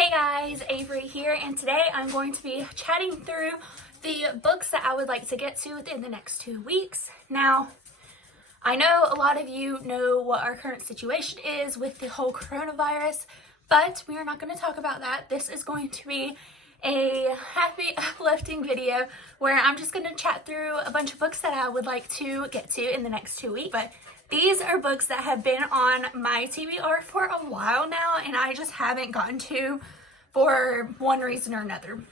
Hey guys, Avery here, and today I'm going to be chatting through the books that I would like to get to within the next 2 weeks. Now, I know a lot of you know what our current situation is with the whole coronavirus, but we are not going to talk about that. This is going to be a happy, uplifting video where I'm just going to chat through a bunch of books that I would like to get to in the next 2 weeks. But these are books that have been on my TBR for a while now, and I just haven't gotten to for one reason or another,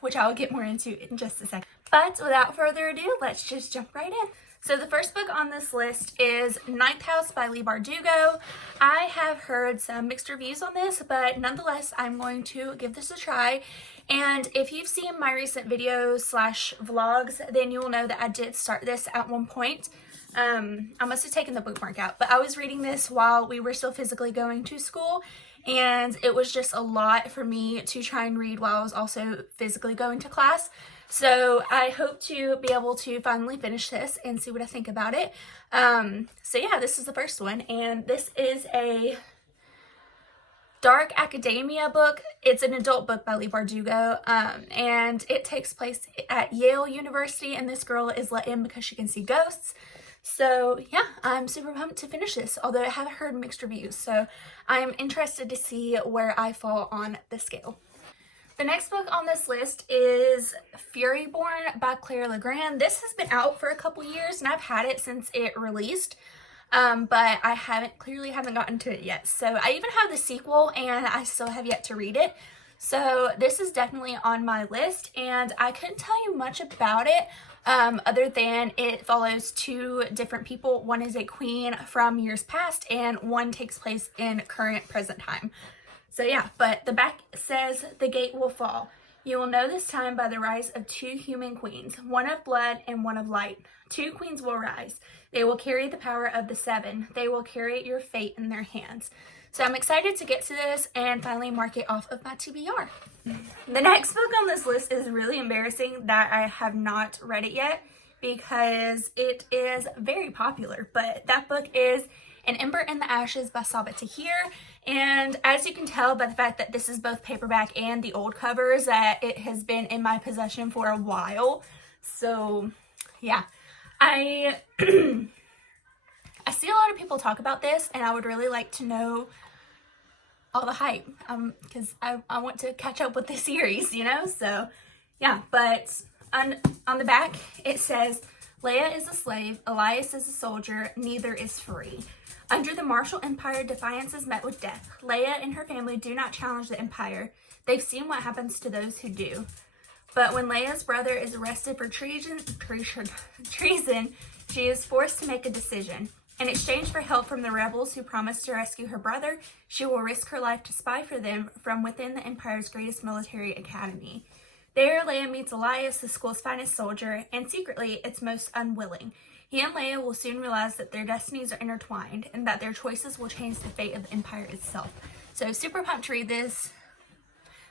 which I'll get more into in just a second. But without further ado, let's just jump right in. So the first book on this list is Ninth House by Leigh Bardugo. I have heard some mixed reviews on this, but nonetheless, I'm going to give this a try. And if you've seen my recent videos / vlogs, then you will know that I did start this at one point. I must have taken the bookmark out, but I was reading this while we were still physically going to school, and it was just a lot for me to try and read while I was also physically going to class. So I hope to be able to finally finish this and see what I think about it. So yeah, this is the first one, and this is a dark academia book. It's an adult book by Leigh Bardugo, and it takes place at Yale University, and this girl is let in because she can see ghosts. So yeah, I'm super pumped to finish this, although I haven't heard mixed reviews, so I'm interested to see where I fall on the scale. The next book on this list is Furyborn by Claire Legrand. This has been out for a couple years, and I've had it since it released, but I clearly haven't gotten to it yet. So I even have the sequel, and I still have yet to read it. So this is definitely on my list, and I couldn't tell you much about it other than it follows two different people. One is a queen from years past, and one takes place in current present time. So yeah, but the back says, "The gate will fall. You will know this time by the rise of two human queens, one of blood and one of light. Two queens will rise. They will carry the power of the seven. They will carry your fate in their hands." So I'm excited to get to this and finally mark it off of my TBR. The next book on this list is really embarrassing that I have not read it yet because it is very popular, but that book is An Ember in the Ashes by Sabaa Tahir. And as you can tell by the fact that this is both paperback and the old covers, that it has been in my possession for a while. So yeah, I see a lot of people talk about this, and I would really like to know all the hype, because I want to catch up with the series, you know? So yeah, but on the back it says, "Leia is a slave, Elias is a soldier, neither is free. Under the Marshall Empire, defiance is met with death. Leia and her family do not challenge the Empire. They've seen what happens to those who do. But when Leia's brother is arrested for treason, she is forced to make a decision. In exchange for help from the rebels who promised to rescue her brother, she will risk her life to spy for them from within the Empire's greatest military academy. There, Leia meets Elias, the school's finest soldier, and secretly its most unwilling. He and Leia will soon realize that their destinies are intertwined and that their choices will change the fate of the Empire itself." So super pumped to read this.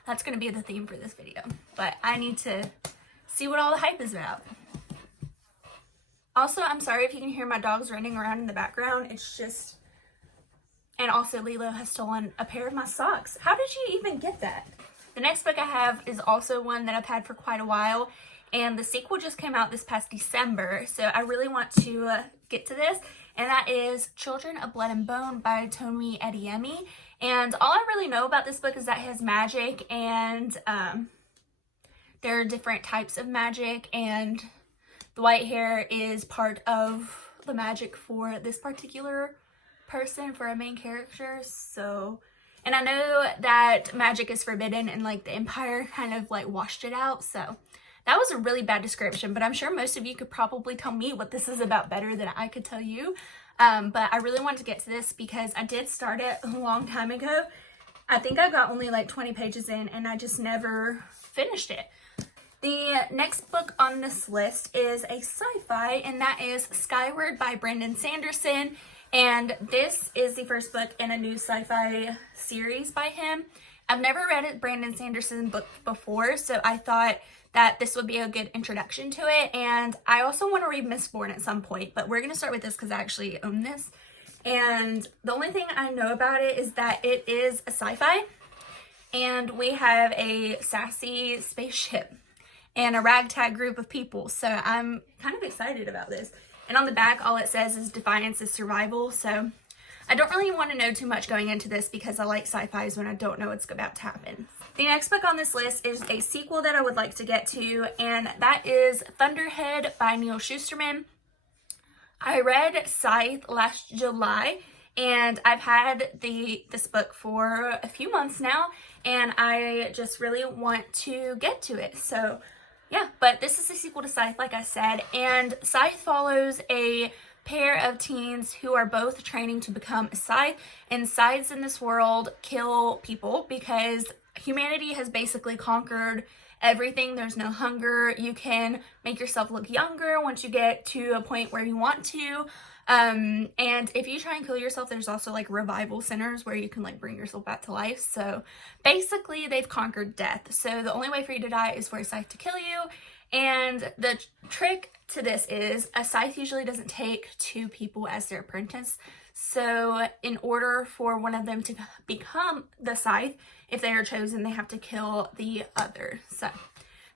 That's going to be the theme for this video, but I need to see what all the hype is about. Also, I'm sorry if you can hear my dogs running around in the background. It's just... And also, Lilo has stolen a pair of my socks. How did you even get that? The next book I have is also one that I've had for quite a while, and the sequel just came out this past December, so I really want to get to this, and that is Children of Blood and Bone by Tomi Adeyemi. And all I really know about this book is that it has magic, and there are different types of magic, and the white hair is part of the magic for this particular person, for a main character. So, and I know that magic is forbidden, and like the Empire kind of like washed it out. So that was a really bad description, but I'm sure most of you could probably tell me what this is about better than I could tell you. But I really wanted to get to this because I did start it a long time ago. I think I got only like 20 pages in, and I just never finished it. The next book on this list is a sci-fi, and that is Skyward by Brandon Sanderson. And this is the first book in a new sci-fi series by him. I've never read a Brandon Sanderson book before, so I thought that this would be a good introduction to it. And I also want to read Mistborn at some point, but we're going to start with this because I actually own this. And the only thing I know about it is that it is a sci-fi, and we have a sassy spaceship and a ragtag group of people. So I'm kind of excited about this. And on the back, all it says is defiance is survival. So I don't really want to know too much going into this because I like sci-fis when I don't know what's about to happen. The next book on this list is a sequel that I would like to get to, and that is Thunderhead by Neal Shusterman. I read Scythe last July, and I've had this book for a few months now, and I just really want to get to it. So yeah, but this is a sequel to Scythe, like I said, and Scythe follows a pair of teens who are both training to become a scythe, and scythes in this world kill people because humanity has basically conquered everything. There's no hunger. You can make yourself look younger once you get to a point where you want to. And if you try and kill yourself, there's also like revival centers where you can like bring yourself back to life. So basically they've conquered death. So the only way for you to die is for a scythe to kill you. And the trick to this is a scythe usually doesn't take two people as their apprentice. So in order for one of them to become the scythe, if they are chosen, they have to kill the other. So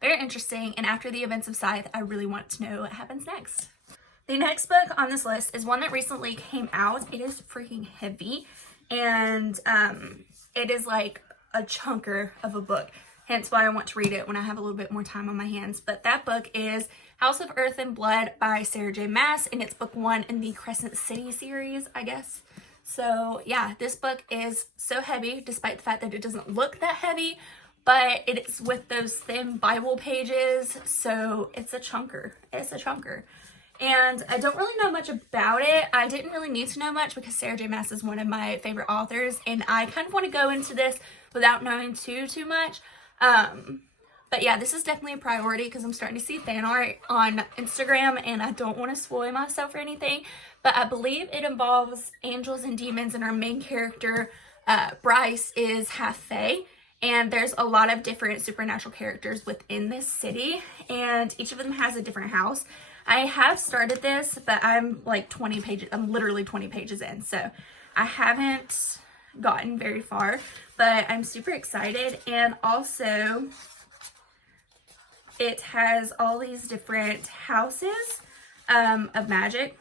very interesting. And after the events of Scythe, I really want to know what happens next. The next book on this list is one that recently came out. It is freaking heavy, and it is like a chunker of a book. Hence why I want to read it when I have a little bit more time on my hands. But that book is House of Earth and Blood by Sarah J. Maas, and it's book 1 in the Crescent City series, I guess. So yeah, this book is so heavy, despite the fact that it doesn't look that heavy, but it is with those thin Bible pages, so it's a chunker. It's a chunker. And I don't really know much about it. I didn't really need to know much because Sarah J. Maas is one of my favorite authors, and I kind of want to go into this without knowing too much. But yeah, this is definitely a priority because I'm starting to see fan art on Instagram, and I don't want to spoil myself or anything. But I believe it involves angels and demons, and our main character, Bryce, is half fae. And there's a lot of different supernatural characters within this city, and each of them has a different house. I have started this, but I'm like 20 pages, I'm literally 20 pages in, so I haven't gotten very far, but I'm super excited. And also it has all these different houses of magic,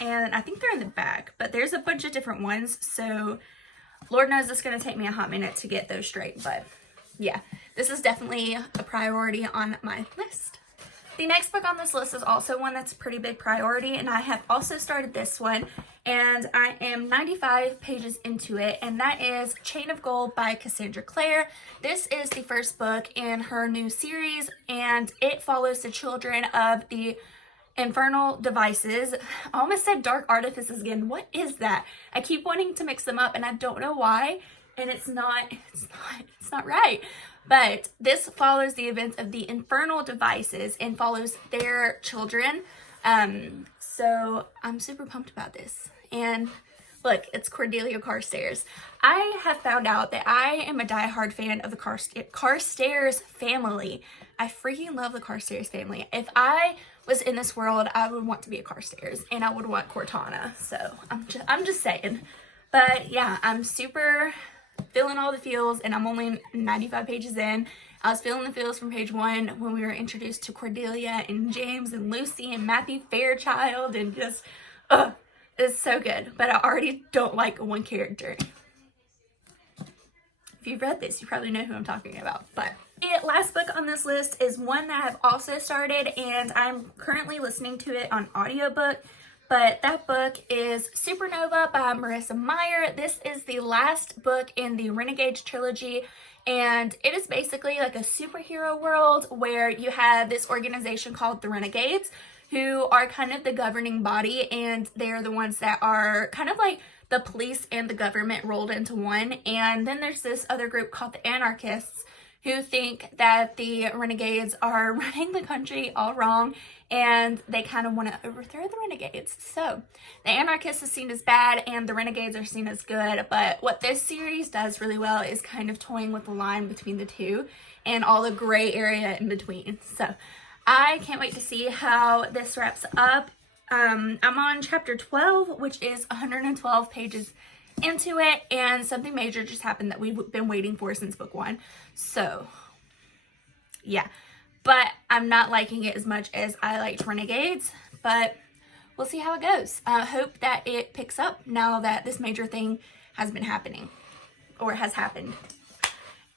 and I think they're in the back, but there's a bunch of different ones, so Lord knows it's going to take me a hot minute to get those straight. But yeah, this is definitely a priority on my list. The next book on this list is also one that's a pretty big priority, and I have also started this one, and I am 95 pages into it, and that is Chain of Gold by Cassandra Clare. This is the first book in her new series, and it follows the children of the Infernal Devices. I almost said Dark Artifices again. What is that? I keep wanting to mix them up, and I don't know why, and it's not right. But this follows the events of the Infernal Devices and follows their children. So I'm super pumped about this. And look, it's Cordelia Carstairs. I have found out that I am a diehard fan of the Carstairs family. I freaking love the Carstairs family. If I was in this world, I would want to be a Carstairs, and I would want Cortana. So I'm just saying. But yeah, I'm super feeling all the feels, and I'm only 95 pages in. I was feeling the feels from page 1 when we were introduced to Cordelia and James and Lucy and Matthew Fairchild, and just, it's so good. But I already don't like one character. If you've read this, you probably know who I'm talking about. But the last book on this list is one that I've also started, and I'm currently listening to it on audiobook. But that book is Supernova by Marissa Meyer. This is the last book in the Renegades trilogy, and it is basically like a superhero world where you have this organization called the Renegades, who are kind of the governing body, and they're the ones that are kind of like the police and the government rolled into one. And then there's this other group called the Anarchists, who think that the Renegades are running the country all wrong, and they kind of want to overthrow the Renegades. So the Anarchists is seen as bad, and the Renegades are seen as good. But what this series does really well is kind of toying with the line between the two and all the gray area in between. So I can't wait to see how this wraps up. I'm on chapter 12, which is 112 pages into it, and something major just happened that we've been waiting for since book 1. So, yeah. But I'm not liking it as much as I liked Renegades, but we'll see how it goes. I hope that it picks up now that this major thing has been happening, or has happened.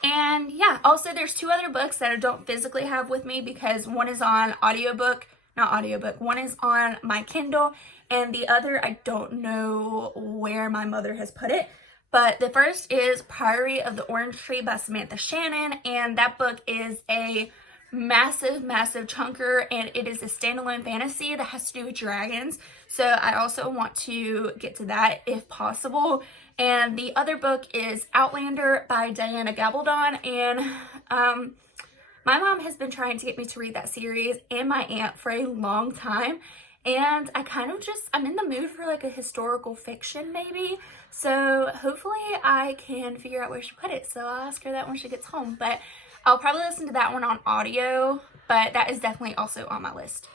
And yeah, also there's 2 other books that I don't physically have with me because one is on one is on my Kindle, and the other I don't know where my mother has put it. But the first is Priory of the Orange Tree by Samantha Shannon, and that book is a massive chunker, and it is a standalone fantasy that has to do with dragons. So I also want to get to that if possible. And the other book is Outlander by Diana Gabaldon, and my mom has been trying to get me to read that series, and my aunt, for a long time. And I kind of I'm in the mood for like a historical fiction maybe. So hopefully I can figure out where she put it. So I'll ask her that when she gets home. But I'll probably listen to that one on audio, but that is definitely also on my list.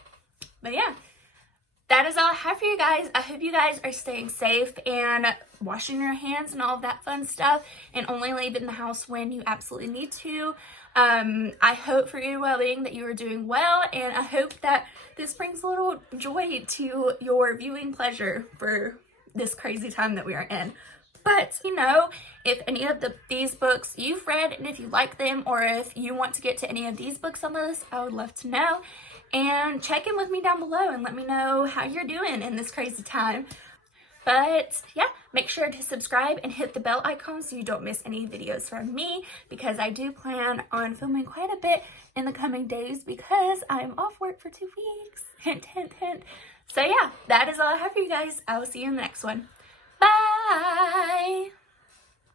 But yeah, that is all I have for you guys. I hope you guys are staying safe and washing your hands and all of that fun stuff, and only leaving the house when you absolutely need to. I hope for your well-being that you are doing well, and I hope that this brings a little joy to your viewing pleasure for this crazy time that we are in. But, you know, if any of these books you've read, and if you like them, or if you want to get to any of these books on the list, I would love to know. And check in with me down below and let me know how you're doing in this crazy time. But yeah, make sure to subscribe and hit the bell icon so you don't miss any videos from me, because I do plan on filming quite a bit in the coming days because I'm off work for 2 weeks. Hint, hint, hint. So yeah, that is all I have for you guys. I will see you in the next one. Bye!